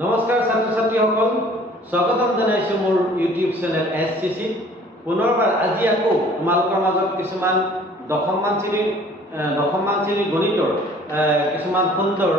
নমস্কাৰ ছাত্ৰ ছাত্ৰীসকল, স্বাগতম জনাইছো মোৰ ইউটিউব চেনেল এছচিচি। পুনৰবাৰ আজি আকৌ তোমালোকৰ মাজত কিছুমান দশমমান শ্ৰেণীৰ গণিতৰ কিছুমান সুন্দৰ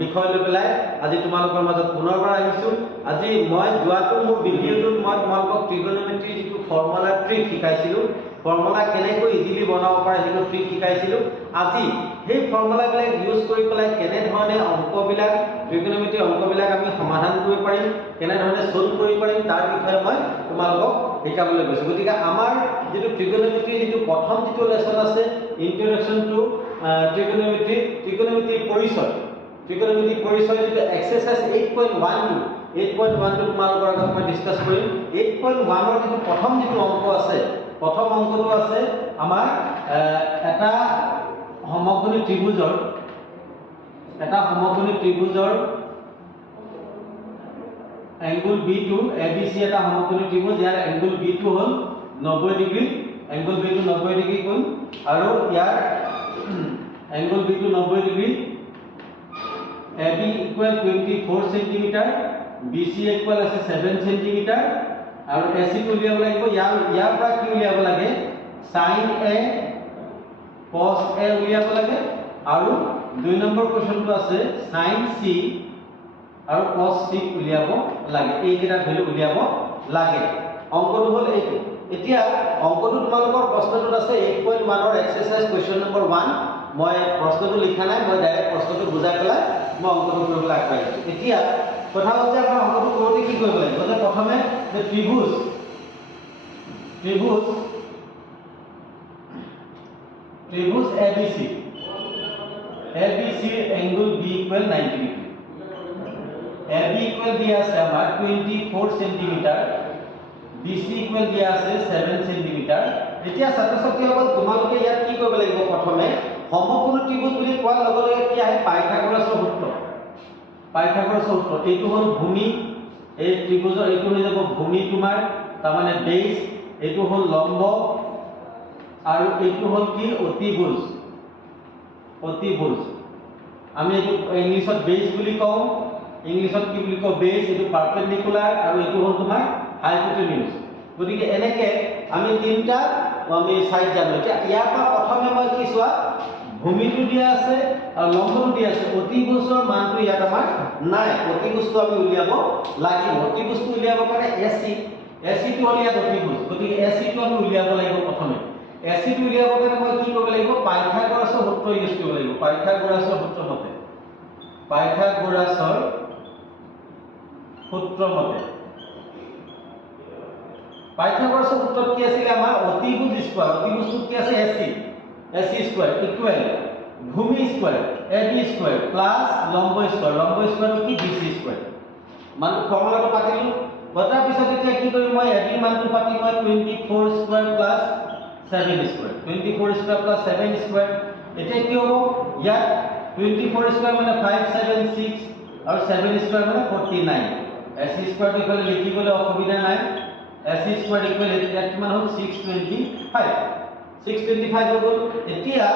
বিষয় লৈ পেলাই আজি তোমালোকৰ মাজত পুনৰবাৰ আহিছো। আজি মই যোৱাটো মোৰ ভিডিঅ'টোত মই তোমালোকক ট্ৰিগোনোমেট্ৰি যিটো ফৰ্মুলা ট্ৰিক শিকাইছিলো, ফৰ্মুলা কেনেকৈ ইজিলি বনাব পাৰে সেইটো ট্ৰিক শিকাইছিলো। আজি সেই ফৰ্মুলাবিলাক ইউজ কৰি পেলাই কেনেধৰণে অংকবিলাক ট্ৰিগোনোমেট্ৰি অংকবিলাক আমি সমাধান কৰিব পাৰিম, কেনেধৰণে সলভ কৰিব পাৰিম তাৰ বিষয়ে মই তোমালোকক শিকাবলৈ গৈছো। গতিকে আমাৰ যিটো ট্ৰিগোনোমেট্ৰি যিটো প্ৰথম যিটো লেসন আছে ইন্ট্ৰডাকচন টু ট্ৰিগোনোমেট্ৰি পৰিচয় যিটো এক্সাৰসাইজ 8.12 তোমালোকৰ আগত মই ডিসকাস কৰিম। 8.1 ৰ যিটো প্ৰথম যিটো অংক আছে, প্ৰথম অংকটো আছে আমাৰ এটা সমকোণী ত্ৰিভুজৰ এংগল B2 ABC এটা সমকোণী ত্ৰিভুজ, ইয়াৰ এংগল B2 হল 90 ডিগ্ৰী, এংগল B2 90 ডিগ্ৰী কোণ আৰু ইয়াৰ angle B2 90 degree. AB equal 24 centimetre, BC equal আছে 7 সেন্টিমিটাৰ আৰু AC টো উলিয়াব লাগিব। ইয়াৰ পৰা কি উলিয়াব লাগে, sin A cos A উলিয়াব লাগে আৰু 2 নম্বৰ কোৱেশ্চনটো আছে sin C আৰু cos C উলিয়াব লাগে। এই কেইটা ভ্যালু উলিয়াব লাগে। অংকটো হল এইটো। এতিয়া অংকটো তোমালোকৰ প্ৰশ্নটোত আছে 8.1 ৰ এক্সাৰসাইজ কোৱেশ্চন নম্বৰ 1। মই প্ৰশ্নটো লিখা নাই, মই ডাইৰেক্ট প্ৰশ্নটো বুজাই পেলাই মই অংকটো কৰিবলৈ আগবাঢ়িছো। এতিয়া কথা হ'ল যে আপোনাৰ অংকটো কৰোঁতে কি কৰিব লাগিব, যে প্ৰথমে যে ত্ৰিভুজ ABC angle B equal 90 degree. AB equal দিয়া আছে আমাৰ 24 সেন্টিমিটাৰ, BC ইকুয়াল দিয়া আছে 7 সেন্টিমিটাৰ। এতিয়া ছাত্ৰ ছাত্ৰীসকল তোমালোকে ইয়াত কি কৰিব লাগিব, প্ৰথমে সমকোণী ত্ৰিভুজ বুলি কোৱাৰ লগে লগে কি আহে, পাইথাগোৰাছৰ সূত্ৰ। এইটো হল ভূমি, এই ত্ৰিভুজৰ এইটো হৈ যাব ভূমি তোমাৰ, তাৰ মানে বেস, এইটো হল লম্ব আৰু এইটো হল কি অতিভুজ। আমি এইটো ইংলিছত বেস বুলি কওঁ, ইংলিছত কি বুলি কওঁ, বেস। এইটো পারপেন্ডিকুলার আৰু এইটো হল তোমাৰ হাইপোটেনিউজ। গতিকে এনেকে আমি তিনটা আমি সাইড জানো। এতিয়া ইয়াৰ পৰা প্ৰথমে মই কি চোৱা, ভূমিটো দিয়া আছে আৰু লম্বটো দিয়া আছে, অতিভুজৰ মানটো ইয়াত আমাৰ নাই, অতিভুজটো আমি উলিয়াব লাগিব। অতিভুজটো উলিয়াব কাৰণে AC টো হল ইয়াত অতিভুজ, গতিকে AC টো আমি উলিয়াব লাগিব। প্ৰথমে AC টো উলিয়াব কাৰণে মই কি কৰিব লাগিব, পাইথাগোৰাছৰ সূত্ৰ ইউজ কৰিব লাগিব। পাইথাগোৰাছৰ সূত্ৰ মতে পাইথাগোৰাছৰ সূত্ৰত কি আছিল আমাৰ, অতিভুজ স্কয়াৰ, অতিভুজটো কি আছে AC স্কয়াৰ ইকুৱেল ভূমি স্কয়াৰ AB স্কয়াৰ প্লাস লম্ব স্কয়াৰটো কি BC স্কয়াৰ। মান ফৰ্মুলাটো পাতিলো, পতাৰ পিছত এতিয়া কি কৰিম, মই AB মানটো পাতি মই 24 square plus 7 square, 24 square plus 7 square. এতিয়া কি হ'ব, ইয়াত 24 স্কয়াৰ মানে 576 আৰু 7 স্কয়াৰ মানে 49। AC স্কয়াৰটো ইফালে লিখিবলৈ অসুবিধা নাই। AC স্কয়াৰ ইকুৱেল ইয়াত কিমান হ'ল 625 হৈ গ'ল। এতিয়া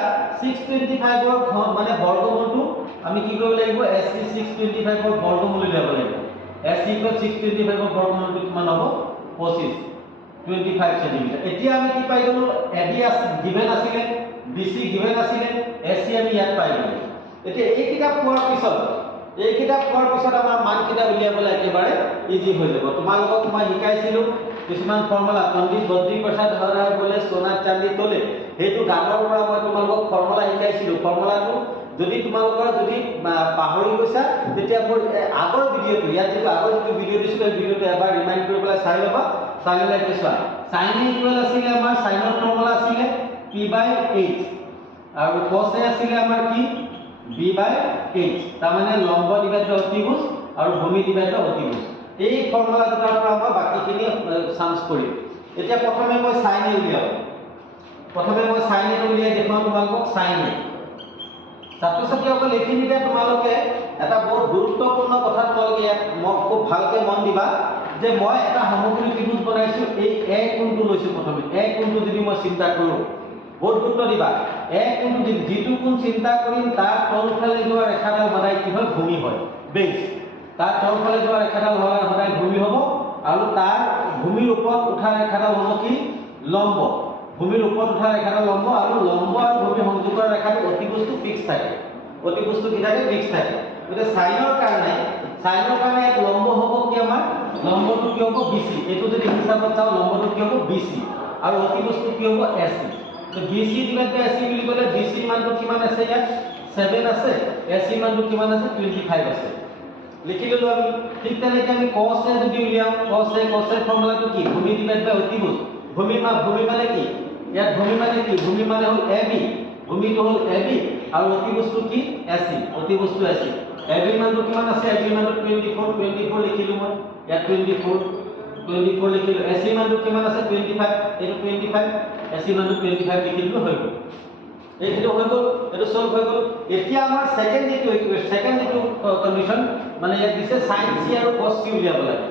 625 ৰ মানে বৰ্গমূলটো আমি কি কৰিব লাগিব, AC 625 ৰ বৰ্গমূল উলিয়াব লাগিব। AC ইকুৱেল 625 ৰ বৰ্গমূলটো কিমান হ'ব, 25 সেন্টিমিটাৰ। এতিয়া আমি কি পাই গলো, AB গিভেন আছিলে, BC গিভেন আছিলে, AC আমি ইয়াত পাই গলো। এতিয়া এইকেইটা পোৱাৰ পিছত আমাৰ মানকেইটা উলিয়াবলৈ একেবাৰে ইজি হৈ যাব। তোমালোকক মই শিকাইছিলো কিছুমান ফৰ্মুলা, পণ্ডিত বদ্ৰী প্ৰসাদ হৰাই বোলে সোণাত চাঁদি তোলে, সেইটো গানৰ পৰা মই তোমালোকক ফৰ্মুলা শিকাইছিলো। ফৰ্মুলাটো যদি তোমালোকৰ যদি পাহৰি গৈছা, তেতিয়া মোৰ আগৰ ভিডিঅ'টো, ইয়াত যিটো আগৰ যিটো ভিডিঅ' দিছিলো সেই ভিডিঅ'টো এবাৰ ৰিমাইণ্ড কৰি পেলাই চাই ল'বা। চাই ল'লে কি চোৱা, sin A ইকুৱেল আছিলে আমাৰ, সাইনৰ ফৰ্মুলা আছিলে P/H আৰু cos A আছিলে আমাৰ কি B/H, তাৰ মানে লম্ব ডিভাইড বাই অতিভুজ আৰু ভূমি ডিভাইড বাই অতিভুজ। এই ফৰ্মুলা দুটাৰ পৰা মই বাকিখিনি চান্স কৰিম। এতিয়া প্ৰথমে মই sin A উলিয়াও, উলিয়াই দেখুৱাম তোমালোকক sin A। ছাত্ৰ ছাত্ৰীসকল এইখিনিতে তোমালোকে এটা বহুত গুৰুত্বপূৰ্ণ কথা তোমালোকে ইয়াত খুব ভালকে মন দিবা, যে মই এটা সমকোণী ত্ৰিভুজ বনাইছো, এই A কোণটো লৈছো। প্ৰথমে A কোণটো যদি মই চিন্তা কৰো, বহুত গুৰুত্ব দিবা, A কোণটো যিটো কোণ চিন্তা কৰিম তাৰ তলফালে যোৱা ৰেখাডাল সদায় কি হয়, ভূমি হয়, বেছ। তাৰ তলফালে যোৱা ৰেখাডাল হ'লে সদায় ভূমি হ'ব আৰু তাৰ ভূমিৰ ওপৰত উঠা ৰেখাডাল হ'ব কি লম্ব ভূমিৰ ওপৰত উঠা ৰেখাডাল লম্ব আৰু লম্ব আৰু ভূমি সংযোগ কৰা ৰেখাটো অতিবস্তু ফিক্স থাকে অতিবস্তু কি থাকে ফিক্স থাকে গতিকে সাইনৰ কাৰণে এক লম্ব হ'ব কি আমাৰ লম্বটো কি হ'ব BC এটো যদি হিচাপত চাও লম্বটো কি হ'ব BC আৰু অতিবস্তু কি হ'ব AC তো BC ডিভাইড বাই AC বুলি ক'লে BC মানটো কিমান আছে ইয়াত 7 আছে AC মানটো কিমান আছে 25 আছে লিখি ললো আমি ঠিক তেনেকৈ আমি cos A যদি উলিয়াম cos A ফৰ্মুলাটো কি ভূমি ডিভাইড বাই অতিবস্তু ভূমি মানে কি ইয়াত ভূমি মানে কি ভূমি মানে হ'ল AB ভূমিটো হ'ল AB আৰু অতিবস্তু কি AC অতিবস্তু AC AB মানটো কিমান আছে AB মানটো 24 লিখিলো মই ইয়াত 24 লিখিলো AC মানটো কিমান আছে 25 এইটো 25 AC মানটো 25 লিখিলো হৈ গ'ল এইটো হৈ গ'ল এটো সলভ হৈ গ'ল এতিয়া আমাৰ সেকেন্ড ইটো কন্ডিশন মানে ইয়াত দিছে sin C আৰু cos C উলিয়াব লাগে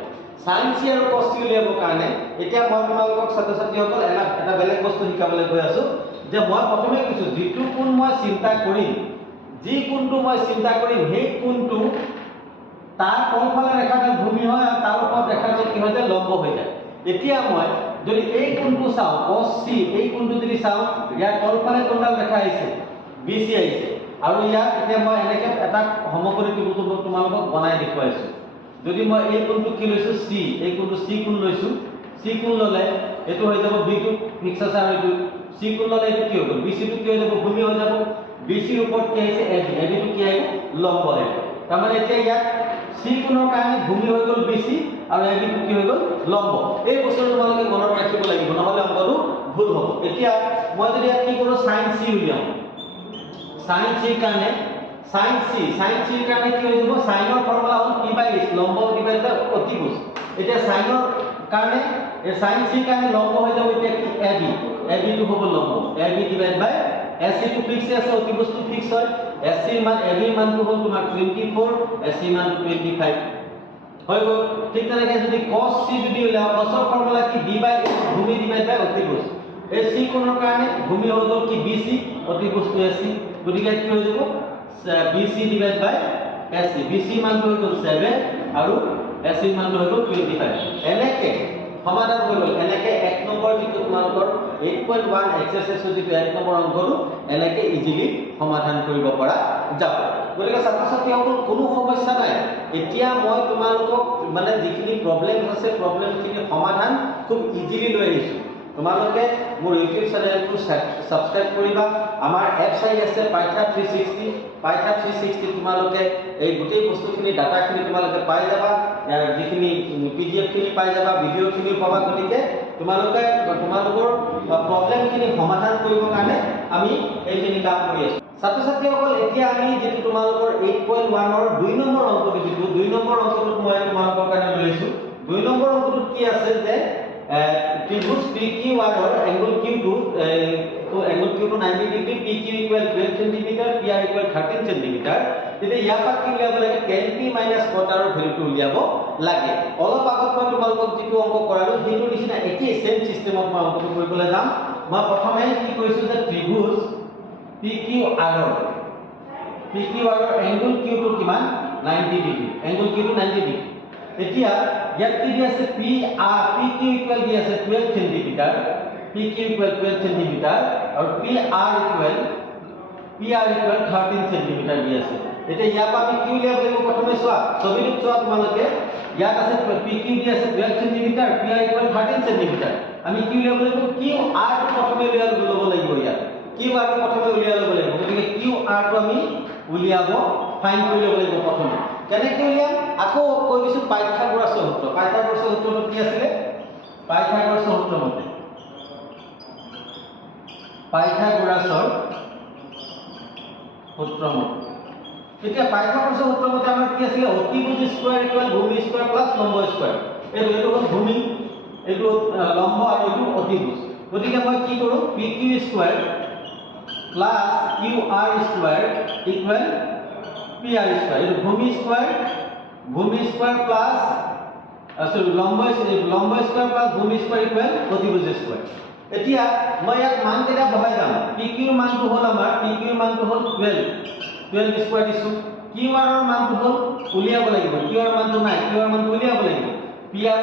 sin C আৰু cos C উলিয়াবৰ কাৰণে এতিয়া মই তোমালোকক ছাত্ৰ-ছাত্ৰীসকল এটা বেলেগ বস্তু শিকাবলৈ গৈ আছো যে মই প্ৰথমে কৈছো যিটো কোণ মই চিন্তা কৰিম যি কোণটো মই চিন্তা কৰিম সেই কোণটো তাৰ তলফালে ৰেখাডাল ভূমি হয় আৰু তাৰ ওপৰত ৰেখাডাল কি হয় যায় লম্ব হৈ যায় এতিয়া মই যদি এই কোণটো চাও cos C এই কোণটো যদি চাও ইয়াৰ তলফালে কোণডাল ৰেখা আহিছে BC আহিছে আৰু ইয়াত এতিয়া মই এনেকৈ এটা সমকোণী ত্ৰিভুজ তোমালোকক বনাই দেখুৱাইছো যদি মই এই কোণটো কি লৈছো C এই কোণটো C কোণ লৈছো C কোণ ললে এটো হৈ যাব B টো ফিক্স আছে আৰু এটো C কোণ ললে এটো কি হ'ব BC টো কি হৈ যাব ভূমি হৈ যাব BC ৰ ওপৰত কি আছে AB টো কি আহিব লম্ব আহিব তাৰমানে এতিয়া ইয়াত C কোণৰ কাৰণে ভূমি হৈ গ'ল BC আৰু AB টো কি হৈ গ'ল লম্ব এই বস্তুটো তোমালোকে মনত ৰাখিব লাগিব নহলে অংকটো ভুল হ'ব এতিয়া মই যদি ইয়াত কি কৰো sin C উলিয়াম sin C কাৰণে sin C কাৰণে কি হৈ যাব sin ৰ ফৰ্মুলা হ'ল P/S লম্ব ডিভাইড বাই অতিভুজ এতিয়া sin ৰ কাৰণে sin C কাৰণে লম্ব হৈ যাব এতিয়া কি AB টো হ'ব লম্ব AB ডিভাইড বাই AC টো ফিক্স আছে অতিভুজটো ফিক্স হয় AC মান AB মানটো হ'ল তোমাৰ 24 AC মান 25 হৈ গ'ল ঠিক তেনেকৈ যদি cos C যদি উলিয়াও cos ৰ ফৰ্মুলা কি B/S ভূমি ডিভাইড বাই অতিভুজ এই C কোণৰ কাৰণে ভূমি হৈ গ'ল কি BC অতিভুজটো AC গতিকে কি হৈ যাব BC ডিভাইড বাই AC BC মানটো হৈ গ'ল 7 আৰু AC মানটো হৈ গ'ল 25 এনেকৈ সমাধান হৈ গ'ল এনেকৈ 1 নম্বৰ যিটো তোমালোকৰ 8.1 এক্সাৰসাইজৰ যিটো 1 নম্বৰ অংকটো এনেকৈ ইজিলি সমাধান কৰিব পৰা যাব গতিকে ছাত্ৰ-ছাত্ৰীসকল কোনো সমস্যা নাই এতিয়া মই তোমালোকক মানে যিখিনি প্ৰবলেম আছে প্ৰবলেমখিনি সমাধান খুব ইজিলি লৈ আহিছো তোমালোকে মোৰ ইউটিউব চেনেলটো সাবস্ক্ৰাইব কৰিবা আমাৰ এপছ আহি আছে পাইথা 360 তোমালোকে এই গোটেই বস্তুখিনি ডাটাখিনি তোমালোকে পাই যাবা যিখিনি PDF খিনি পাই যাবা ভিডিঅ'খিনি পাবা গতিকে তোমালোকৰ প্ৰবলেমখিনি সমাধান কৰিবৰ কাৰণে আমি এইখিনি কাম কৰি আছো ছাত্ৰ-ছাত্ৰীসকল এতিয়া আমি যেটো তোমালোকৰ 8.1 ৰ 2 নম্বৰ অংকটো যিটো 2 নম্বৰ অংকটো মই তোমালোকৰ কাৰণে লৈছো 2 নম্বৰ অংকটো কি আছে যে ত্ৰিভুজ PQR ৰ angle Q2 90 degree PQ = 12 cm PR = 13 cm তেতিয়া ইয়াৰ পৰা কি উলিয়াব লাগে tan P - cot ৰ ভ্যালুটো উলিয়াব লাগে অলপ আগত মই তোমালোকক যিটো অংক কৰালো সেইটো নিচিনা একেই সেম সিস্টেমত মই অংকটো কৰিবলৈ যাম মই প্ৰথমে কি কৈছো যে ত্ৰিভুজ PQR ৰ এংগল Q2 কিমান 90 ডিগ্ৰী এংগল Q2 90 ডিগ্ৰী এতিয়া ইয়াত কি দি আছে PQ ইকুৱেল দি আছে 12 সেন্টিমিটাৰ PQ ইকুৱেল 12 সেন্টিমিটাৰ আৰু PR ইকুৱেল 13 সেন্টিমিটাৰ দি আছে এতিয়া ইয়াৰ পৰা আমি কি উলিয়াব লাগিব প্ৰথমে চোৱা ছবিটো চোৱা তোমালোকে ইয়াত আছে PQ দি আছে 12 সেন্টিমিটাৰ PR ইকুৱেল 13 সেন্টিমিটাৰ আমি কি উলিয়াব লাগিব QR টো প্ৰথমে উলিয়াব লাগিব ইয়াত QR টো প্ৰথমে উলিয়াব লাগিব গতিকে QR টো আমি উলিয়াব ফাইন কৰি ল'ব লাগিব প্ৰথমে কেনেকৈ উলিয়াম আকৌ কৈ দিছো পাইথাগোৰাছৰ সূত্ৰটো কি আছিল পাইথাগোৰাছৰ সূত্ৰ মতে এতিয়া পাইথাগোৰাছৰ সূত্ৰ মতে আমাৰ কি আছিল অতিভুজ স্কয়াৰ ইকুৱেল ভূমি স্কয়াৰ প্লাস লম্ব স্কয়াৰ এইটো হ'ল ভূমি এইটো লম্ব আৰু এইটো অতিভুজ গতিকে মই কি কৰো PQ square plus QR square equal PR square এইটো ভূমি স্কয়াৰ প্লাস লম্ব স্কয়াৰ প্লাস ভূমি স্কয়াৰ ইকুৱেল অতিভুজ স্কয়াৰ এতিয়া মই ইয়াত মান কেইটা বহাই যাম PQ ৰ মানটো হ'ল আমাৰ PQ ৰ মানটো হ'ল 12 স্কয়াৰ দিছো QR ৰ মানটো হল উলিয়াব লাগিব QR ৰ মানটো নাই QR ৰ মানটো উলিয়াব লাগিব PR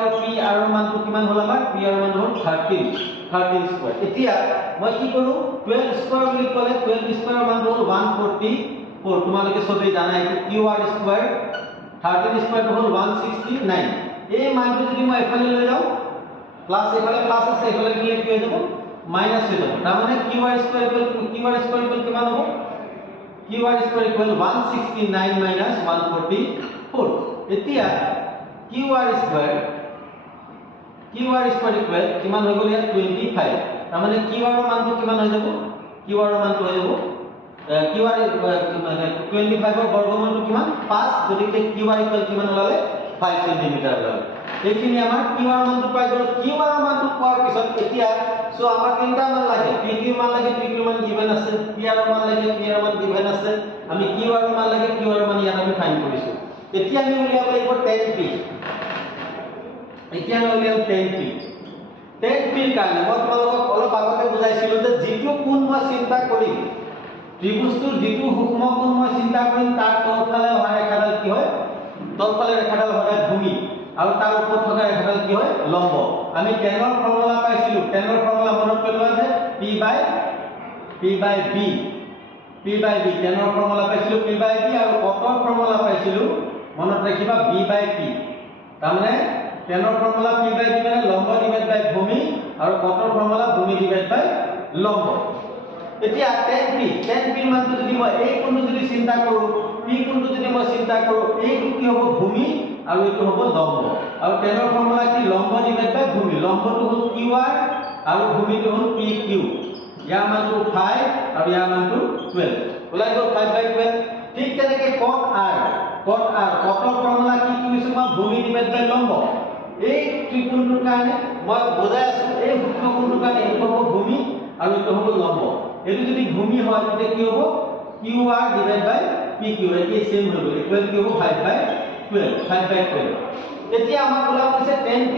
ৰ মানটো কিমান হল আমাৰ PR ৰ মানটো হল 13 স্কয়াৰ এতিয়া মই কি কৰো 12 স্কয়াৰ বুলি ক'লে 12 স্কয়াৰ ৰ মানটো হল 144 তোমালোকে সবেই জানা এইটো QR স্কয়াৰ 13 স্কয়াৰটো হল 169 এই মানটো যদি মই এফালে লৈ যাও প্লাস এফালে প্লাস আছে এফালে দিলে কি হৈ যাব মাইনাস হৈ যাব তাৰ মানে QR স্কয়াৰ কিমান হ'ব QR square equal 169 minus 144 এতিয়া QR square equal কিমান হৈ গ'ল ইয়াত 25 তাৰ মানে QR ৰ মানটো কিমান হৈ যাব QR ৰ মানটো হৈ যাব QR মানে 25 ৰ বৰ্গমূলটো কিমান 5 গতিকে QR equal কিমান ওলালে 5 cm ওলালে এইখিনি আমাৰ QR মানটো পাই গ'ল QR মানটো পোৱাৰ পিছত এতিয়া সো আমাৰ তিনটা মান লাগে PQ মান লাগে PQ মান গিভেন আছে PR মান লাগে PR মান গিভেন আছে আমি QR মান লাগে QR মান ইয়াত আমি ফাইন্ড কৰিছো এতিয়া আমি উলিয়াব লাগিব 10P এতিয়া আমি উলিয়াম 10P ৰ কাৰণে মই তোমালোকক অলপ আগতে বুজাইছিলো যে যিটো কোণ মই চিন্তা কৰিম ত্ৰিভুজটোৰ যিটো সূক্ষ্ম কোণ মই চিন্তা কৰিম তাৰ তলফালে অহা ৰেখাডাল কি হয় তলফালে ৰেখাডাল হয় ভূমি আৰু তাৰ ওপৰত থকা ৰেখাডাল কি হয় লম্ব আমি 10 ৰ ফৰ্মুলা পাইছিলো 10 ৰ ফৰ্মুলা মনত পেলোৱা যে P by B 10 ৰ ফৰ্মুলা পাইছিলো P by B আৰু কটৰ ফৰ্মুলা পাইছিলো মনত ৰাখিবা B by P তাৰমানে 10 ৰ ফৰ্মুলা P by B মানে লম্ব ডিভাইড বাই ভূমি আৰু কটৰ ফৰ্মুলা ভূমি ডিভাইড বাই লম্ব এতিয়া 10P ৰ মানটো যদি মই এই কোণটো যদি চিন্তা কৰো P কোণটো যদি মই চিন্তা কৰো এইটো কি হ'ব ভূমি আৰু এইটো হ'ব লম্ব আৰু 10 ৰ ফৰ্মুলা কি লম্ব ডিভাইড বাই ভূমি লম্বটো হ'ল QR আৰু ভূমিটো হ'ল PQ ইয়াৰ মানটো 5 আৰু ইয়াৰ মানটো 12 ওলাই গ'ল 5 by 12 ঠিক তেনেকে cot R কটৰ ফৰ্মুলা কি কৈছো মই ভূমি ডিভাইড বাই লম্ব এই ত্ৰিকোণটোৰ কাৰণে মই বুজাই আছো এই সূক্ষ্ম কোণটোৰ কাৰণে এইটো হ'ব ভূমি আৰু এইটো হ'ব লম্ব এইটো যদি ভূমি হয় তেতিয়া কি হ'ব QR ডিভাইড বাই PQ এই সেম হৈ গ'ল ইকুৱেল কি হ'ব 5 by 12 এতিয়া আমাক ওলাব হৈছে 10P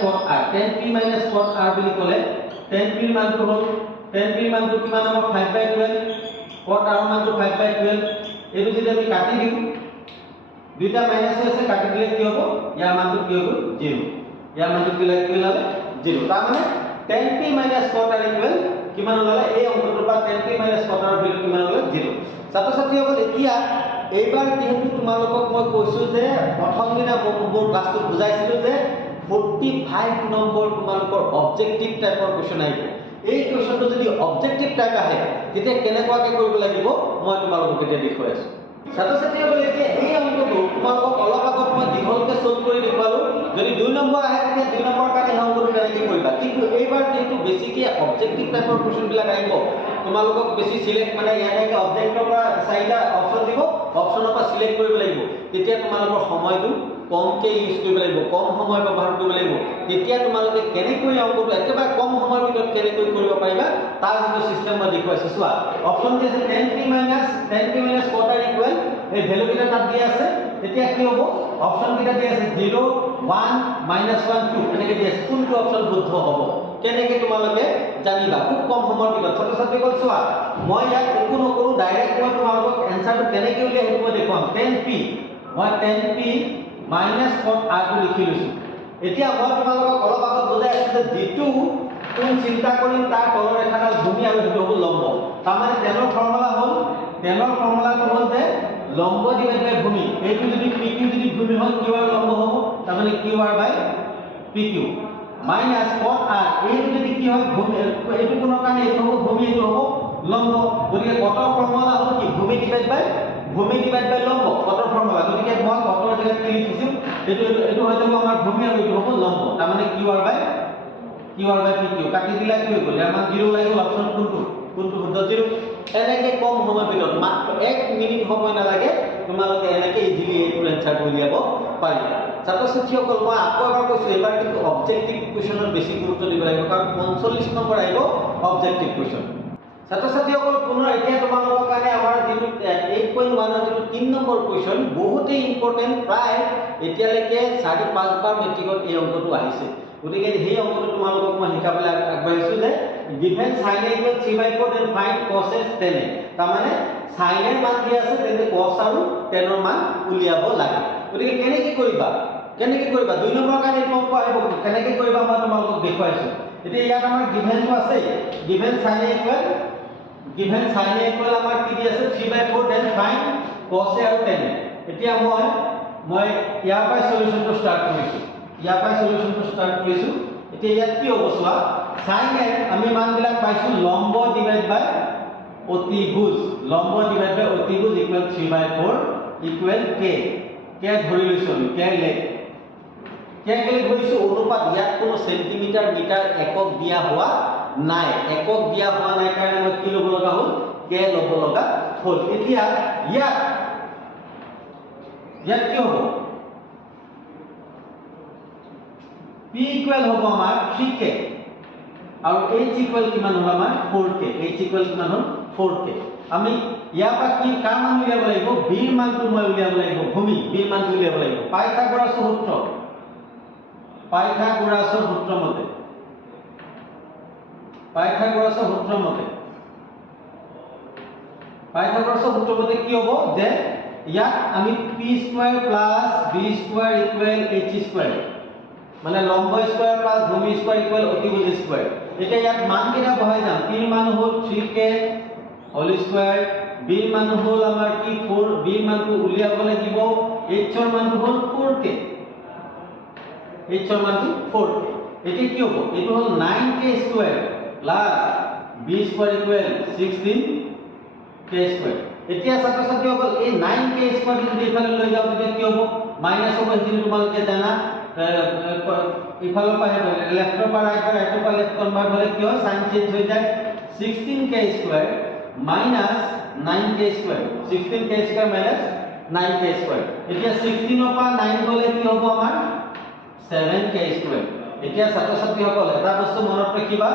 cot R 10P cot R বুলি ক'লে 10P ৰ মানটো হ'ল 10P ৰ মানটো কিমান হ'ব 5 by 12 cot R ৰ মানটো 5 by 12 এইটো যদি আমি কাটি দিও দুটা মাইনাস আছে কাটি দিলে কি হ'ব ইয়াৰ মানটো কি হ'ব 0 ইয়াৰ মানটো কি ওলালে 0 তাৰ মানে 10P cot R ইকুৱেল কিমান ওলালে এই অংকটোৰ পৰা 10P cot R ভ্যালু কিমান ওলালে 0 ছাত্ৰ-ছাত্ৰীসকল এতিয়া এইবাৰ যেহেতু তোমালোকক মই কৈছো যে প্ৰথম দিনা মোৰ ক্লাছটো বুজাইছিলো যে 45 নম্বৰ তোমালোকৰ অবজেক্টিভ টাইপৰ কোৱেশ্চন আহিব এই কোৱেশ্চনটো যদি অবজেক্টিভ টাইপ আহে তেতিয়া কেনেকুৱাকৈ কৰিব লাগিব মই তোমালোকক এতিয়া দেখুৱাই আছো ছাত্ৰ-ছাত্ৰীসকল এতিয়া এই অংকটো তোমালোকক অলপ আগত মই দীঘলকৈ সলভ কৰি দেখুৱালো যদি 2 নম্বৰ আহে তেতিয়া 2 নম্বৰ কাৰণে এই অংকটো কেনেকৈ কৰিবা কিন্তু এইবাৰ যেহেতু বেছিকৈ অবজেক্টিভ টাইপৰ কোৱেশ্চনবিলাক আহিব তোমালোকক বেছি সিলেক্ট মানে ইয়াতে অবজেক্টৰ পৰা চাৰিটা অপচন দিব অপচনৰ পৰা সিলেক্ট কৰিব লাগিব তেতিয়া তোমালোকৰ সময়টো কমকে ইউজ কৰিব লাগিব কম সময় ব্যৱহাৰ কৰিব লাগিব তেতিয়া তোমালোকে কেনেকৈ অংকটো একেবাৰে কম সময়ৰ ভিতৰত কেনেকৈ কৰিব পাৰিবা তাৰ যিটো সিস্টেম মই দেখুৱাইছো চোৱা অপচন দি আছে 10P cot R ইকুৱেল এই ভ্যালু কেইটা তাত দিয়া আছে তেতিয়া কি হ'ব অপচন কেইটা দিয়া আছে 0 1 -1 2 এনেকৈ দিয়া আছে কোনটো অপচন শুদ্ধ হ'ব কেনেকৈ তোমালোকে জানিবা খুব কম সময়ৰ ভিতৰত ছাত্ৰ-ছাত্ৰীসকল চোৱা মই ইয়াত একো নকৰো ডাইৰেক্ট মই তোমালোকক এনসাৰটো কেনেকৈ উলিয়াই সেইটো মই দেখুৱাম 10P cot R টো লিখি লৈছো এতিয়া মই তোমালোকক অলপ আগত বুজাই আছো যে যেটো কোন চিন্তা কৰিম তাৰ তলৰ ৰেখাডাল ভূমি আৰু সেইটো হ'ব লম্ব তাৰমানে 10 ৰ ফৰ্মুলাটো হ'ল যে লম্ব ডিভাইড বাই ভূমি এইটো যদি PQ যদি ভূমি হয় QR লম্ব হ'ব তাৰমানে QR বাই PQ মাইনাস cot R এইটো যদি কি হয় ভূমি এইটো কোনৰ কাৰণে এইটো হ'ব ভূমি এইটো হ'ব লম্ব গতিকে কটৰ ফৰ্মুলা হ'ল কি ভূমি ডিভাইড বাই লম্ব কটৰ ফৰ্মুলা গতিকে মই কটৰ জেগাত কি লিখিছো এইটো হৈ যাব আমাৰ ভূমি আৰু এইটো হ'ব লম্ব তাৰমানে QR বাই PQ কাটি দিলে কি হৈ গ'ল আমাৰ 0 ওলাই গ'ল অপচন কোনটো শুদ্ধ 0 এনেকৈ কম সময়ৰ ভিতৰত মাত্ৰ 1 মিনিট সময় নালাগে তোমালোকে এনেকৈ ইজিলি এইটো এনসাৰটো উলিয়াব পাৰিবা ছাত্ৰ-ছাত্ৰীসকল মই আকৌ এবাৰ কৈছো এবাৰ কিন্তু অবজেক্টিভ কোৱেশ্চনত বেছি গুৰুত্ব দিব লাগিব কাৰণ 45 নম্বৰ আহিব অবজেক্টিভ কোৱেশ্চন ছাত্ৰ-ছাত্ৰীসকল পুনৰ এতিয়া তোমালোকৰ কাৰণে আমাৰ যিটো 8.1 ৰ যিটো 3 নম্বৰ কোৱেশ্চন বহুতেই ইম্পৰ্টেন্ট প্ৰায় এতিয়ালৈকে 5.5 বাৰ মেট্ৰিকত এই অংকটো আহিছে গতিকে সেই অংকটো তোমালোকক মই শিকাবলৈ আগবাঢ়িছো যে given sin a equals 3/4 then find cos a tan a তাৰমানে sin ৰ মান কি আছে তেনে cos আৰু tan ৰ মান উলিয়াব লাগে গতিকে কেনেকৈ কৰিবা 2 নম্বৰ কাৰণে এইটো অংক আহিব কেনেকৈ কৰিবা মই তোমালোকক দেখুৱাইছো এতিয়া ইয়াত আমাৰ গিভেনটো আছে গিভেন sin a ইকুৱেল আমাৰ কি দি আছে 3/4 দেন ফাইন cos a আৰু tan a এতিয়া মই ইয়াৰ পৰা সলিউশনটো ষ্টাৰ্ট কৰিছো এতিয়া ইয়াত কি হ'ব চোৱা sin a আমি মানবিলাক পাইছো লম্ব ডিভাইড বাই অতিভুজ ইকুৱেল 3/4 ইকুৱেল k ধৰি লৈছো আমি k কেলে ধৰিছো অনুপাত ইয়াত কোনো সেন্টিমিটাৰ মিটাৰ একক দিয়া হোৱা নাই কাৰণে মই কি ল'ব লগা হ'ল k ল'ব লগা হ'ল এতিয়া ইয়াত কি হ'ব p ইকুৱেল হ'ব আমাৰ 3k আৰু h ইকুৱেল কিমান হ'ল আমাৰ 4k আমি ইয়াৰ পৰা কি কাৰ মান উলিয়াব লাগিব b ৰ মানটো মই উলিয়াব লাগিব ভূমি b ৰ মানটো উলিয়াব লাগিব পাইথাগোৰাছৰ সূত্ৰ মতে কি হ'ব যে ইয়াত আমি p square plus b square equal h square মানে লম্ব স্কয়াৰ প্লাস ভূমি স্কয়াৰ ইকুৱেল অতিভুজ স্কয়াৰ এতিয়া ইয়াত মান কেটা বহাই যাম p ৰ মান হ'ল 3k হোল স্কয়াৰ b ৰ মান হ'ল আমাৰ কি 4 b ৰ মানটো উলিয়াব লাগিব h ৰ মানটো হ'ল 4k এতিয়া কি হ'ব এটো হ'ল 9k square plus b square equal 16k square এতিয়া ছাত্ৰ-ছাত্ৰীসকল এই 9k স্কয়াৰ যদি ইফালে লৈ যাও তেতিয়া কি হ'ব মাইনাস হ'ব যদি তোমালোকে জানা ইফালৰ পৰা লেফটৰ পৰা ৰাইটৰ পৰা লেফট কনভাৰ্ট হ'লে কি হয় সাইন চেঞ্জ হৈ যায় 16k square minus 9k square 16k square minus 9k square এতিয়া 16 ৰ পৰা 9 গলে কি হ'ব আমাৰ 7k square এতিয়া ছাত্ৰ-ছাত্ৰী সকল এটা বস্তু মনত ৰাখিবা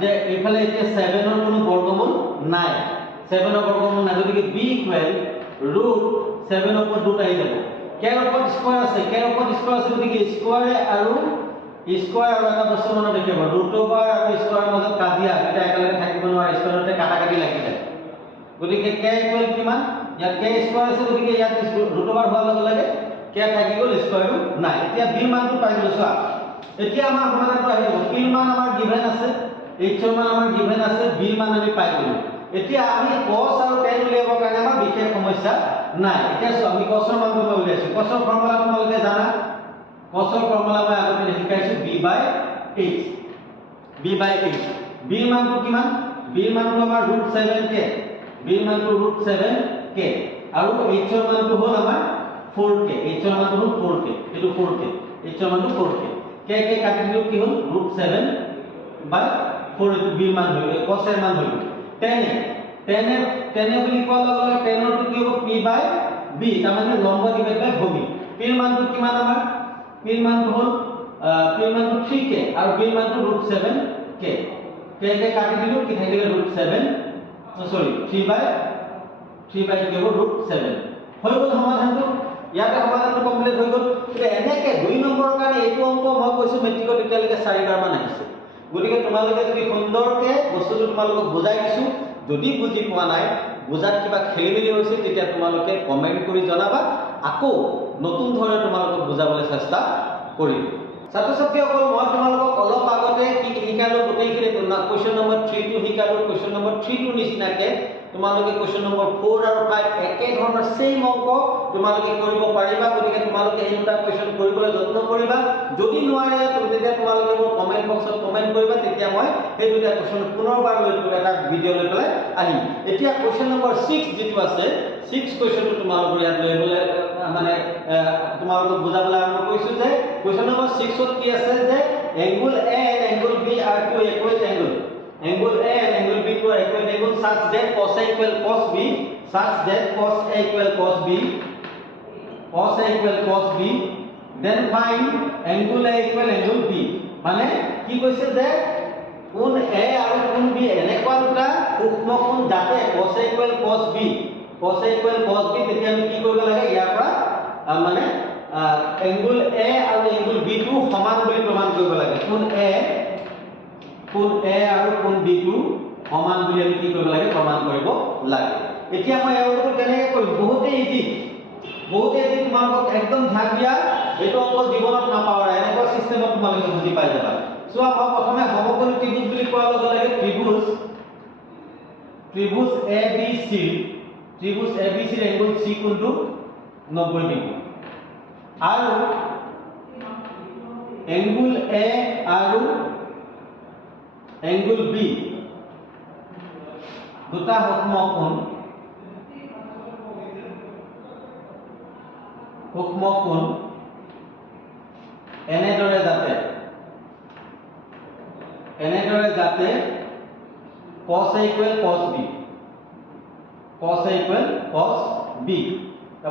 যে এইফালে এতিয়া 7 ৰ কোনো বৰ্গমূল নাই 7 ৰ বৰ্গমূল নাই গতিকে b ইকুৱেল √7 ৰ ওপৰত ৰুট আহি যাব k ৰ ওপৰত স্কয়াৰ আছে গতিকে স্কয়াৰ আৰু এটা বস্তু মনত ৰাখিবা √ওভাৰ আৰু স্কয়াৰৰ মাজত কাজিয়া এটা একেলগে থাকিব নোৱাৰে স্কয়াৰতে কাটাকাটি লাগি যায় গতিকে k ইকুৱেল কিমান ইয়াত k স্কয়াৰ আছে গতিকে ইয়াত √ওভাৰ হোৱাৰ লগে লগে k থাকি গ'ল স্কয়াৰটো নাই এতিয়া b মানটো পাই গ'লো চোৱা এতিয়া আমাৰ সমাধানটো আহিব p মান আমাৰ গিভেন আছে h মান আমাৰ গিভেন আছে b মান আমি পাই গ'লো এতিয়া আমি cos আৰু tan উলিয়াবৰ কাৰণে আমাৰ বিশেষ সমস্যা নাই এতিয়া আমি cos ৰ মানটো উলিয়াইছো cos ৰ ফৰ্মুলা তোমালোকে জানা cos ৰ ফৰ্মুলা মই আগতে শিকাইছো b/h b মানটো কিমান b মানটো আমাৰ √7k আৰু h ৰ মানটো হ'ল আমাৰ 4k h ৰ মানটো হ'ল 4k এটো 4k h ৰ মানটো 4k k কাটি দিও কি হ'ল √7/4 এটো b মান হৈ cos ৰ মান হৈ tan বুলি কোৱা লগে tan টো কি হ'ব p/b তাৰ মানে লম্ব ডিভাইড বাই ভূমি p ৰ মানটো কিমান আমাৰ p ৰ মানটো হ'ল 3k আৰু b ৰ মানটো √7k k কাটি দিলো কি থাকিলে √7 সৰি 3/3 কি হ'ব √7 হৈ গ'ল সমাধানটো ইয়াতে সমাধানটো কমপ্লিট হৈ গ'ল এতিয়া এনেকে 2 নম্বৰৰ কাৰণে এইটো অংক মই কৈছো মেট্ৰিকত এতিয়ালৈকে 4বাৰ মান আহিছে গতিকে তোমালোকে যদি সুন্দৰকে বস্তুটো তোমালোকক বুজাই দিছো যদি বুজি পোৱা নাই বুজাত কিবা খেলিমেলি হৈছে তেতিয়া তোমালোকে কমেন্ট কৰি জনাবা আকৌ নতুন ধৰণে তোমালোকক বুজাবলৈ চেষ্টা কৰিম ছাত্ৰ-ছাত্ৰীসকল মই তোমালোকক অলপ আগতে কি শিকালো গোটেইখিনি কোৱেশ্চন নম্বৰ 3 টো শিকালো কোৱেশ্চন নম্বৰ 3 টো নিচিনাকে তোমালোকে কোৱেশ্চন নম্বৰ 4 আৰু 5 একে ধৰণৰ সেম অংক তোমালোকে কৰিব পাৰিবা গতিকে তোমালোকে এই দুটা কোৱেশ্চন কৰিবলৈ যত্ন কৰিবা যদি নোৱাৰে তেতিয়া তোমালোকে মোৰ কমেন্ট বক্সত কমেন্ট কৰিবা তেতিয়া মই এই দুটা কোৱেশ্চন পুনৰবাৰ লৈ এটা ভিডিও লৈ পেলাই আহিম এতিয়া কোৱেশ্চন নম্বৰ 6 যেটো আছে 6 কোৱেশ্চনটো তোমালোকৰ ইয়াত লৈ গলে মানে তোমালোকক বুজাবলৈ আৰম্ভ কৰিছো যে কোৱেশ্চন নম্বৰ 6 ত কি আছে যে angle A and angle B are two equal angle A and angle B are equal angle such that cos A equal cos B then find angle A equal angle B মানে কি কৈছে যে কোণ A আৰু কোণ B এনেকুৱা দুটা সূক্ষ্ম কোণ যাতে cos A equal cos B তেতিয়া আমি কি কৰিব লাগে ইয়াৰ পৰা মানে angle A আৰু angle B টো সমান বুলি প্ৰমাণ কৰিব লাগে কোণ A আৰু কোণ B টো সমান বুলি আমি কি কৰিব লাগে প্ৰমাণ কৰিব লাগে এতিয়া মই এই অংকটো কেনেকৈ কৰিম বহুতে ইজি তোমালোকক একদম ধ্যান দিয়া এইটো অংক জীৱনত নাপাওঁ এনেকুৱা সিস্টেমত তোমালোকে বুজি পাই যাবা চোৱা মই প্ৰথমে সমকোণী ত্ৰিভুজ বুলি কোৱাৰ লগে লগে ত্ৰিভুজ ABC ৰ এংগল C কোণটো 90 ডিগ্ৰী আৰু এংগল A আৰু এংগল B দুটা সূক্ষ্ম কোণ এনেদৰে যাতে cos A equal cos B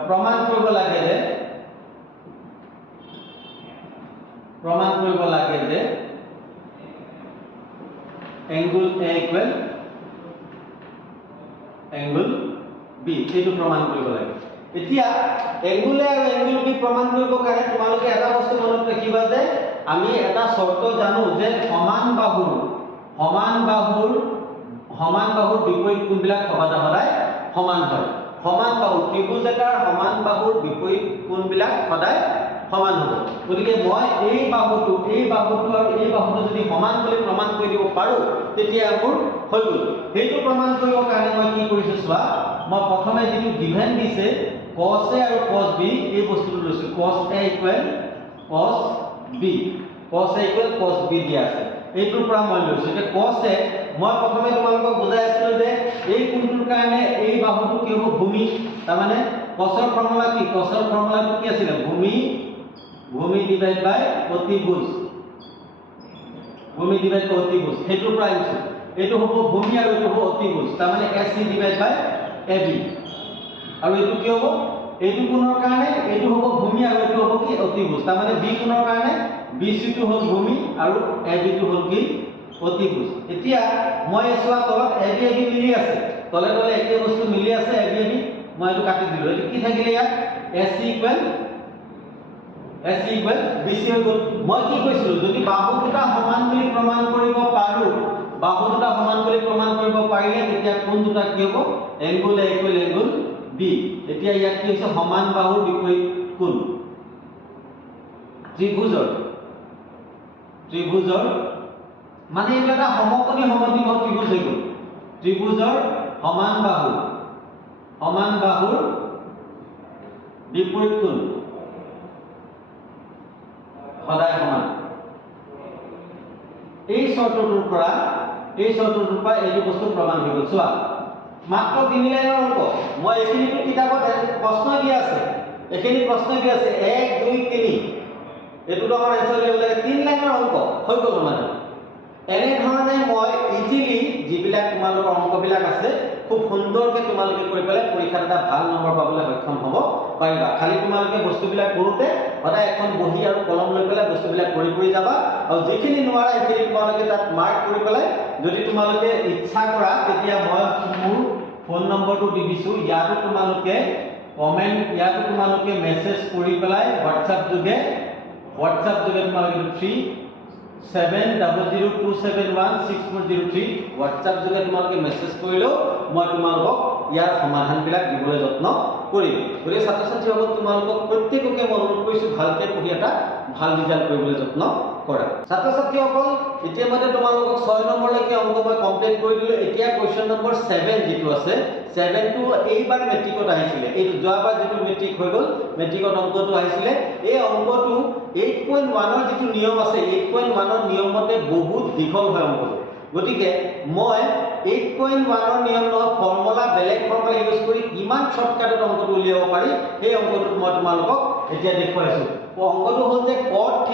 প্ৰমাণ কৰিব লাগে যে angle A equal angle B এইটো প্ৰমাণ কৰিব লাগে এতিয়া এংগল A আৰু এংগল B প্ৰমাণ কৰিবৰ কাৰণে তোমালোকে এটা বস্তু মনত ৰাখিবা যে আমি এটা শৰ্ত জানো যে সমান বাহুৰ বিপৰীত কোণবিলাক সদায় সমান হয় সমান বাহু ত্ৰিভুজ এটাৰ সমান বাহুৰ বিপৰীত কোণবিলাক সদায় সমান হ'ব গতিকে মই এই বাহুটো আৰু এই বাহুটো যদি সমান বুলি প্ৰমাণ কৰি দিব পাৰো তেতিয়া মোৰ হৈ গ'ল সেইটো প্ৰমাণ কৰিবৰ কাৰণে মই কি কৰিছো চোৱা মই প্ৰথমে যেটো গিভেন দিছে cos A আৰু cos B এই বস্তুটো লৈছো cos A equal cos B দিয়া আছে এইটোৰ পৰা মই লৈছো যে cos A মই প্ৰথমে তোমালোকক বুজাই আছিলো যে এই কোণটোৰ কাৰণে এই বাহুটো কি হ'ব ভূমি তাৰ মানে cosৰ ফৰ্মুলাটো কি আছিল ভূমি ডিভাইড বাই অতিভুজ সেইটোৰ পৰা আনিছো এইটো হ'ব ভূমি আৰু এইটো হ'ব অতিভুজ তাৰ মানে AC ডিভাইড বাই AB আৰু এইটো কি হ'ব এইটো কোণৰ কাৰণে এইটো হ'ব ভূমি আৰু এইটো হ'ব কি অতিভুজ তাৰ মানে B কোণৰ কাৰণে BC টো হ'ল ভূমি আৰু AB টো হ'ল কি অতিভুজ এতিয়া মই চোৱা তলত AB মিলি আছে তলে একে বস্তু মিলি আছে AB মই এইটো কাটি দিলো এইটো কি থাকিলে ইয়াত AC equal BC হৈ গ'ল মই কি কৈছিলো যদি বাহু দুটা সমান বুলি প্ৰমাণ কৰিব পাৰিলে তেতিয়া কোণ দুটা কি হ'ব angle A equal angle B এতিয়া ইয়াত কি হৈছে সমান বাহুৰ বিপৰীত কোণ ত্ৰিভুজৰ মানে এইটো এটা সমকোণী সমদ্বিবাহু ত্ৰিভুজ হৈ গ'ল ত্ৰিভুজৰ সমান বাহুৰ বিপৰীত কোণ সদায় সমান এই চৰ্তটোৰ পৰা এইটো বস্তু প্ৰমাণ হৈ গ'ল চোৱা মাত্ৰ 3 লাইনৰ অংক মই এইখিনিটো কিতাপত প্ৰশ্ন দিয়া আছে 1 2 3 এটোটো আমাৰ এনসাৰ দিব লাগে 3 লাইনৰ অংক হৈ গ'ল মানে এনে ধৰণে মই ইজিলি যিবিলাক তোমালোকৰ অংকবিলাক আছে খুব সুন্দৰকৈ তোমালোকে কৰি পেলাই পৰীক্ষাত এটা ভাল নম্বৰ পাবলৈ সক্ষম হ'ব পাৰিবা খালি তোমালোকে বস্তুবিলাক কৰোতে সদায় এখন বহি আৰু কলম লৈ পেলাই বস্তুবিলাক কৰি যাবা আৰু যিখিনি নোৱাৰা সেইখিনি তোমালোকে তাত মাৰ্ক কৰি পেলাই যদি তোমালোকে ইচ্ছা কৰা তেতিয়া মই মোৰ ফোন নম্বৰটো দি দিছো ইয়াতো তোমালোকে কমেন্ট ইয়াতো তোমালোকে মেছেজ কৰি পেলাই WhatsApp যোগে তোমালোকে 3700271640 WhatsApp যোগে তোমালোকে মেছেজ কৰিলেও মই তোমালোকক ইয়াৰ সমাধানবিলাক দিবলৈ যত্ন কৰিম গতিকে ছাত্ৰ ছাত্ৰীসকল তোমালোকক প্ৰত্যেককে মই অনুৰোধ কৰিছো ভালকৈ পঢ়ি এটা ভাল ৰিজাল্ট কৰিবলৈ যত্ন কৰা ছাত্ৰ ছাত্ৰীসকল ইতিমধ্যে তোমালোকক 6 নম্বৰলৈকে অংক মই কমপ্লিট কৰি দিলো এতিয়া কোৱেশ্চন নম্বৰ 7 যেটো আছে 7 টো এইবাৰ মেট্ৰিকত আহিছিলে এই যোৱাবাৰ যেটো মেট্ৰিক হৈ গ'ল মেট্ৰিকত অংকটো আহিছিলে এই অংকটো 8.1 ৰ যেটো নিয়ম আছে 8.1 ৰ নিয়মতে বহুত দীঘল হয় অংকটো গতিকে মই 8.1 ৰ নিয়ম নহয় ফৰ্মুলা বেলেগ ফৰ্মুলা ইউজ কৰি কিমান শৰ্টকাটত অংকটো উলিয়াব পাৰি এই অংকটো মই তোমালোকক এতিয়া দেখুৱাইছো অংকটো হ'ল যে cot θ =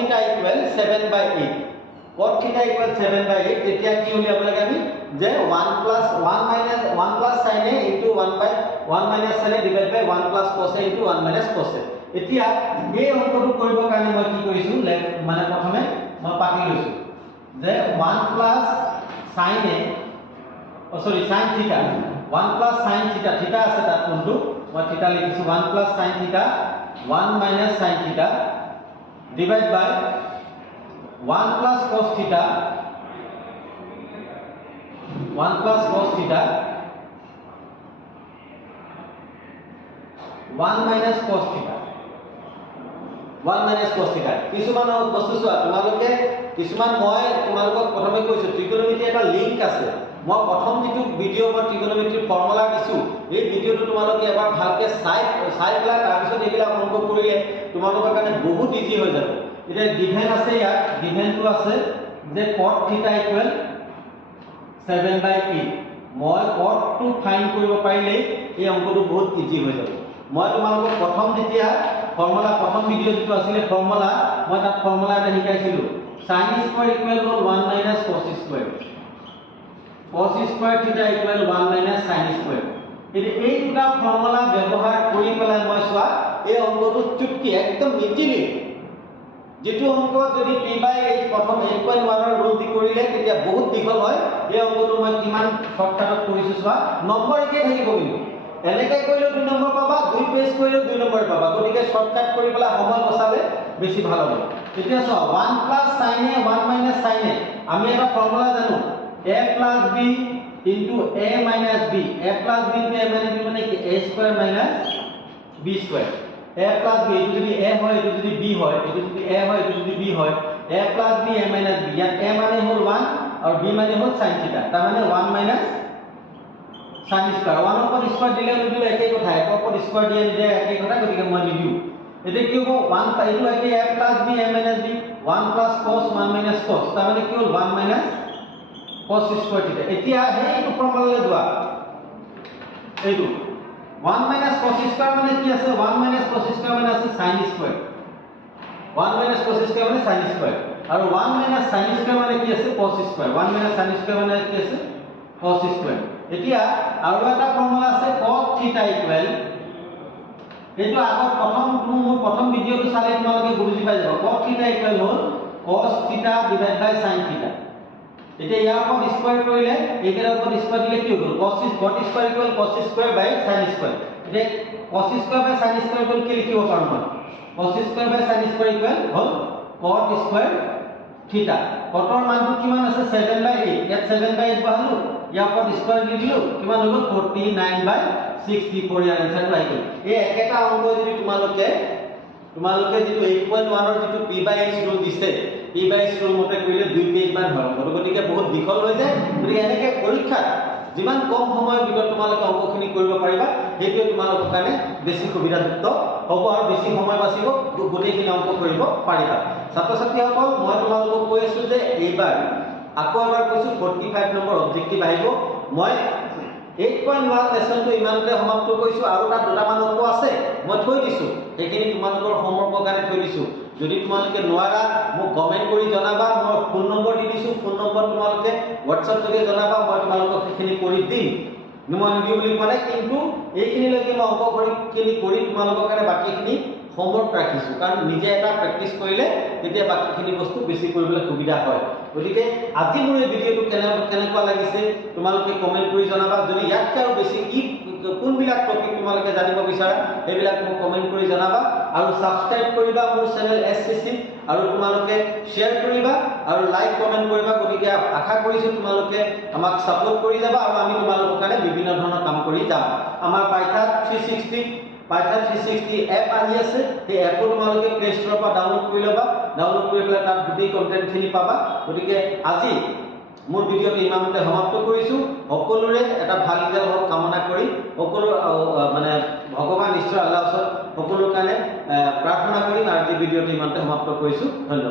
7/8 cot θ = 7/8 তেতিয়া কি উলিয়াব লাগে আমি যে 1 + sin a * 1 sin a divided by 1 + cos a * 1 - cos a এতিয়া এই অংকটো কৰিবৰ কাৰণে মই কি কৰিছো মানে প্ৰথমে মই পাতি লৈছো যে 1 + sin a sin θ 1 + sin θ θ আছে তাত কোনটো মই θ লিখিছো 1 + sin θ 1 - sin θ divide by 1 + cos θ 1 + cos θ 1 minus cos theta 1 minus cos theta কিছুমান বস্তু চোৱা তোমালোকে কিছুমান মই তোমালোকক প্ৰথমে কৈছো ত্ৰিকোণমিতি এটা লিংক আছে মই প্ৰথম যেটো ভিডিও মই ত্ৰিকোণমিতিৰ ফৰ্মুলা দিছো এই ভিডিওটো তোমালোকে এবাৰ ভালকে চাই পেলাই তাৰ পিছত এইবিলাক অংক কৰিলে তোমালোকৰ কাৰণে বহুত ইজি হৈ যাব এটা গিভেন আছে ইয়াত গিভেনটো আছে যে cot theta equal 7/8 মই cot টো ফাইন্ড কৰিব পাৰিলে এই অংকটো বহুত ইজি হৈ যাব মই তোমালোকক প্ৰথম যেতিয়া ফৰ্মুলা প্ৰথম ভিডিও যেটো আছিল ফৰ্মুলা মই তাত ফৰ্মুলা এটা শিকাইছিলো sin square equal to 1 minus cos square cos square theta equal 1 minus sin square এই দুটা ফৰ্মুলা ব্যৱহাৰ কৰি পেলাই মই চোৱা এই অংকটো চুটকি একদম নিটিলি যেটো অংক যদি p/h প্ৰথম 8.1 ৰ ৰুল দি কৰিলে তেতিয়া বহুত দীঘল হয় এই অংকটো মই কিমান শৰ্টকাটত কৰিছো চোৱা নম্বৰ একে থাকিব কিন্তু এনেকৈ কৰিলে 2 নম্বৰ পাবা 2 পেজ কৰিলে 2 নম্বৰ পাবা গতিকে শৰ্টকাট কৰি পেলাই সময় বচালে বেছি ভাল হ'ব এতিয়া চোৱা 1 plus sin a 1 minus sin a আমি এটা ফৰ্মুলা জানো a plus b into a minus b a plus b into a minus b মানে কি a square minus b square a plus b এটো যদি a হয় এটো যদি b হয় এটো যদি a হয় এটো যদি b হয় a plus b a minus b ইয়াত a মানে হল 1 আৰু b মানে হল sin theta তাৰ মানে 1 minus sin square 1 ওপৰত স্কয়াৰ দিলে নিদিলে একেই কথা 1 ওপৰত স্কয়াৰ দিয়ে নিদিলে একেই কথা গতিকে মই নিদিও এটা কি হ'ব 1 এইটো একে a plus b a minus b 1 plus cos 1 minus cos তাৰ মানে কি হল 1 minus cos square theta এতিয়া হেইটো ফৰ্মুলালৈ যোৱা এইটো 1 minus cos square মানে কি আছে 1 minus cos square মানে আছে sin square 1 minus cos square মানে sin square আৰু 1 minus sin square মানে কি আছে cos square 1 minus sin square মানে কি আছে cos square এতিয়া আৰু এটা ফৰ্মুলা আছে cot theta equal এইটো আগত প্ৰথম ভিডিওটো চালে তোমালোকে বুজি পাই যাব cot theta equal hall cos theta divided by sin theta এতিয়া ইয়াৰ ওপৰত স্কয়াৰ কৰিলে এইকেইটাৰ ওপৰত স্কয়াৰ দিলে কি হ'ব cos square equal cos square by sin square এতিয়া cos square by sin square equal কি লিখিব পাৰো মই cos square by sin square equal hall cot square theta cotৰ মানটো কিমান আছে 7/8 ইয়াত 7/8 বহালো ইয়াৰ ওপৰত স্কয়াৰ দি দিলো কিমান হল 49/64 ইয়াৰ আনসাৰটো আহি গ'ল এই একেটা অংক যদি তোমালোকে যেটো 8.1 ৰ যেটো p/h ৰুল দিছে p/h ৰুল মতে কৰিলে 2 পেজ মান হয় গতিকে বহুত দীঘল হৈ যায় গতিকে এনেকে পৰীক্ষাত যিমান কম সময়ৰ ভিতৰত তোমালোকে অংকখিনি কৰিব পাৰিবা হেইটো তোমালোকৰ কাৰণে বেছি সুবিধাযুক্ত হ'ব আৰু বেছি সময় বাচিব গোটেইখিনি অংক কৰিব পাৰিবা ছাত্ৰ ছাত্ৰীসকল মই তোমালোকক কৈ আছো যে এইবাৰ আকৌ এবাৰ কৈছো 45 নম্বৰ অবজেক্টিভ আহিব মই 8.1 লেসনটো ইমানতে সমাপ্ত কৰিছো আৰু তাত দুটামান অংক আছে মই থৈ দিছো এইখিনি তোমালোকৰ হোমৱৰ্কৰ কাৰণে থৈ দিছো যদি তোমালোকে নোৱাৰা মোক কমেন্ট কৰি জনাবা মই ফোন নম্বৰ দি দিছো ফোন নম্বৰ তোমালোকে WhatsApp যোগে জনাবা মই তোমালোকক সেইখিনি কৰি দিম মই নিদিও বুলি কোৱা নাই কিন্তু এইখিনিলৈকে মই অংক কৰি তোমালোকৰ কাৰণে বাকিখিনি হোমৱৰ্ক ৰাখিছো কাৰণ নিজে এটা প্ৰেক্টিস কৰিলে তেতিয়া বাকিখিনি বস্তু বেছি কৰিবলৈ সুবিধা হয় গতিকে আজি মোৰ এই ভিডিওটো কেনেকুৱা লাগিছে তোমালোকে কমেন্ট কৰি জনাবা যদি ইয়াতকৈ আৰু বেছি কোনবিলাক টপিক তোমালোকে জানিব বিচাৰা এইবিলাক মোক কমেন্ট কৰি জনাবা আৰু সাবস্ক্ৰাইব কৰিবা মোৰ চেনেল এসসিসি আৰু তোমালোকে শেয়াৰ কৰিবা আৰু লাইক কমেন্ট কৰিবা গতিকে আশা কৰিছো তোমালোকে আমাক সাপোৰ্ট কৰি যাবা আৰু আমি তোমালোকৰ কাৰণে বিভিন্ন ধৰণৰ কাম কৰি যাম আমাৰ পাইথন 360 এপ আহি আছে এই এপটো তোমালোকে প্লে ষ্টৰৰ পৰা ডাউনলোড কৰি লবা ডাউনলোড কৰি পেলাই তাত গোটেই কন্টেন্টখিনি পাবা গতিকে আজি মোৰ ভিডিওটো ইমানতে সমাপ্ত কৰিছো সকলোৰে এটা ভাল ৰিজাল্ট হোৱা কামনা কৰি সকলো মানে ভগৱান ঈশ্বৰ আল্লাহৰ ওচৰত সকলোৰ কাৰণে প্ৰাৰ্থনা কৰিম আৰু এই ভিডিওটো ইমানতে সমাপ্ত কৰিছো ধন্যবাদ